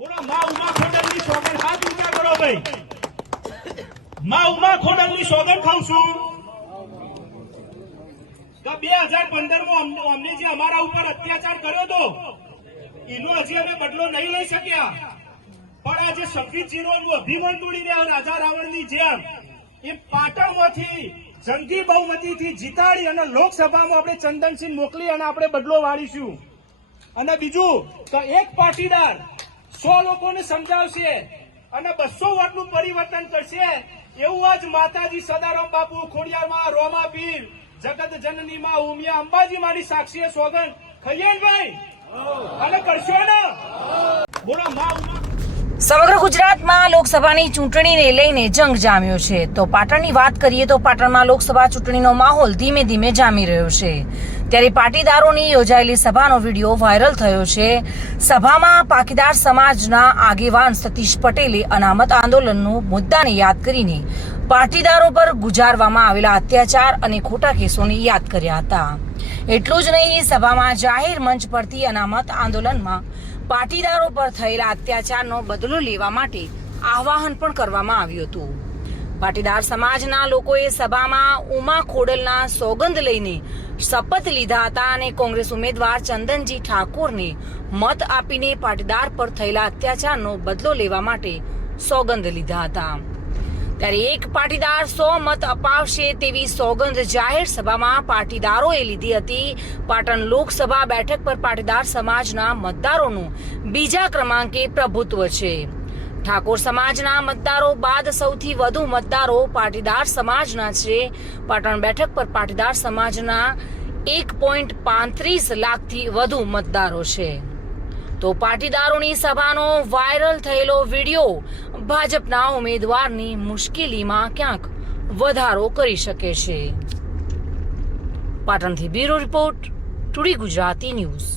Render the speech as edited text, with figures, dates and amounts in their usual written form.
બોલો માં ઉમા ખોડલની સોગંદ હાથ ઊંચા કરો ભાઈ. માં ઉમા ખોડલની સોગંદ ખાઉં છું કે 2015માં અમને જે અમારા ઉપર અત્યાચાર કર્યો હતો એનો હજી અમે બદલો નહીં લઈ શક્યા. પણ આ જે સંગીતજીનું અભિમાન તોડી રહ્યા રાજા રાવણની જેમ એ પાટણમાંથી જંગી બહુમતીથી જીતાડી અને લોકસભામાં આપણે ચંદનસિંહ મોકલી અને આપણે બદલો વાળીશું. અને બીજું કે એક પાટીદાર 100 લોકોને સમજાવશે અને 200 વોટનું પરિવર્તન કરશે એવું આજ માતાજી સદારામ બાપુ ખોડિયારમાં રોમા પીર જગત જનની માં ઉમિયા અંબાજી મારી સાક્ષીએ સોગંદ ખાઈએ ને ભાઈ અને કરશો ને. બોલો માં. સમગ્ર ગુજરાતમાં લોકસભાની ચૂંટણીને લઈને જંગ જામ્યો છે. તો પાટણની વાત કરીએ તો પાટણમાં લોકસભા ચૂંટણીનો માહોલ ધીમે ધીમે જામી રહ્યો છે. ત્યારે પાટીદારોની યોજાયેલી સભાનો વિડીયો વાયરલ થયો છે. સભામાં પાટીદાર સમાજના આગેવાન સતીશ પટેલે અનામત આંદોલનનો મુદ્દાને યાદ કરીને પાટીદારો પર ગુજારવામાં આવેલા અત્યાચાર અને ખોટા કેસોને યાદ કર્યા હતા. એટલું જ નહીં, સભામાં જાહેર મંચ પરથી અનામત આંદોલનમાં પાટીદારો પર થયેલા અત્યાચારનો બદલો લેવા માટે આહવાન પણ કરવામાં આવ્યું હતું. પાટીદાર સમાજના લોકોએ સભામાં ઉમા ખોડલના સોગંદ લઈને શપથ લીધા હતા અને કોંગ્રેસ ઉમેદવાર ચંદનજી ઠાકોરને મત આપીને પાટીદાર પર થયેલા અત્યાચારનો બદલો લેવા માટે સોગંદ લીધા હતા. ત્યારે એક પાટીદાર 100 મત અપાવશે તેવી સોગંદ જાહેર સભામાં પાટીદારોએ લીધી હતી. પાટણ લોકસભા બેઠક પર પાટીદાર સમાજના મતદારોનું બીજા ક્રમાંકે પ્રભુત્વ છે. ઠાકોર સમાજના મતદારો બાદ સૌથી વધુ મતદારો પાટીદાર સમાજના છે. પાટણ બેઠક પર પાટીદાર સમાજના 1.35 લાખથી વધુ મતદારો છે. તો પાટીદારોની સભાનો વાયરલ થયેલો વિડીયો ભાજપના ઉમેદવારની મુશ્કેલીમાં ક્યાંક વધારો કરી શકે છે. પાટણથી bureau report, today Gujarati news.